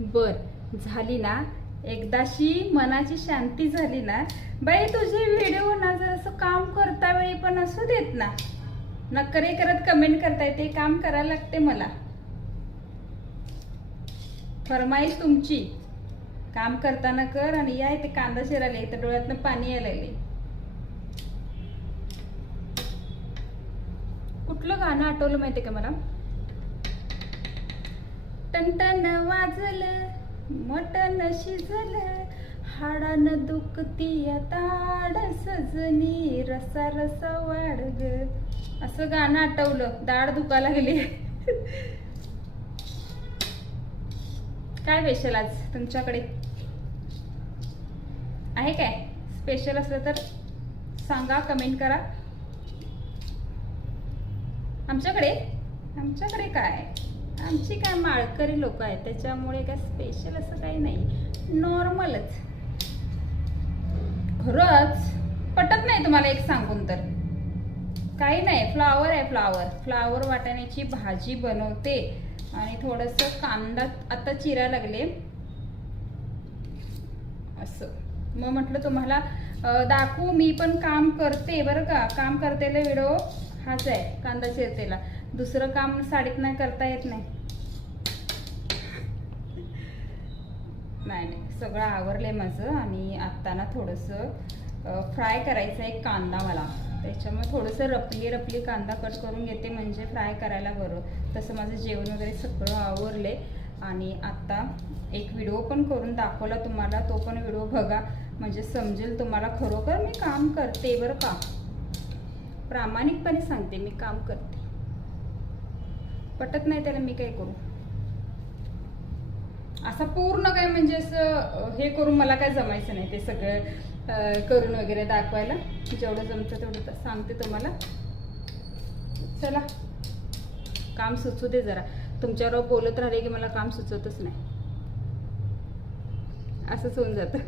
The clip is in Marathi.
बर झाली ना? एकदाशी मनाची शांती झाली ना? बाई तुझे व्हिडिओ ना जर असं काम करता वेळी पण असू देत ना. नकरे करत कमेंट करताय ते काम करायला लागते मला. फरमाईश तुमची. काम करताना कर आणि या इथे कांदा शिरायला इथं डोळ्यातनं पाणी यायला कुठलं गाणं आठवलं माहितीये का मला? टनटन वाजलं. मटन शिजलं हाडान दुखती ताड सजनी रसा रसा वाढ ग असं गाणं आठवलं. दाढ दुखा लागली. काय स्पेशल आज तुमच्याकडे? आहे काय? स्पेशल असलं तर सांगा कमेंट करा. आमच्याकडे? आमच्याकडे काय? आमची काय माळकरी लोक आहेत त्याच्यामुळे काय स्पेशल असं काही नाही. नॉर्मलच खरंच. पटत नाही तुम्हाला एक सांगून तर. काही नाही फ्लावर आहे फ्लावर फ्लावर वाटाण्याची भाजी बनवते. आणि थोडस कांदा आता चिरा लागले. असं. मग म्हटलं तुम्हाला दाखवू मी पण काम करते बरं का? काम करतेला व्हिडिओ? हाच आहे कांदा चिरतेला. दुसरं काम साडीत नाही करता येत नाही. नाही नाही. सगळं आवरलंय माझं आणि आत्ता ना थोडंसं फ्राय करायचं आहे कांदा मला. त्याच्यामुळे थोडंसं रपली रपली कांदा कट करून घेते म्हणजे फ्राय करायला बरं. तसं माझं जेवण वगैरे सगळं आवरले आणि आत्ता एक व्हिडिओ पण करून दाखवला तुम्हाला तो पण व्हिडिओ बघा. म्हणजे समजेल तुम्हाला खरोखर मी काम करते बरं का? प्रामाणिकपणे सांगते मी काम करते. पटत नाही त्याला मी काय करू? असं पूर्ण काय म्हणजे असं हे करून मला काय जमायचं नाही ते सगळं करून वगैरे दाखवायला. जेवढं जमतं तेवढं तर सांगते तुम्हाला. चला. काम सुचू दे जरा. तुमच्याबरोबर बोलत राहिले की मला काम सुचवतच नाही. असंच होऊन जातं.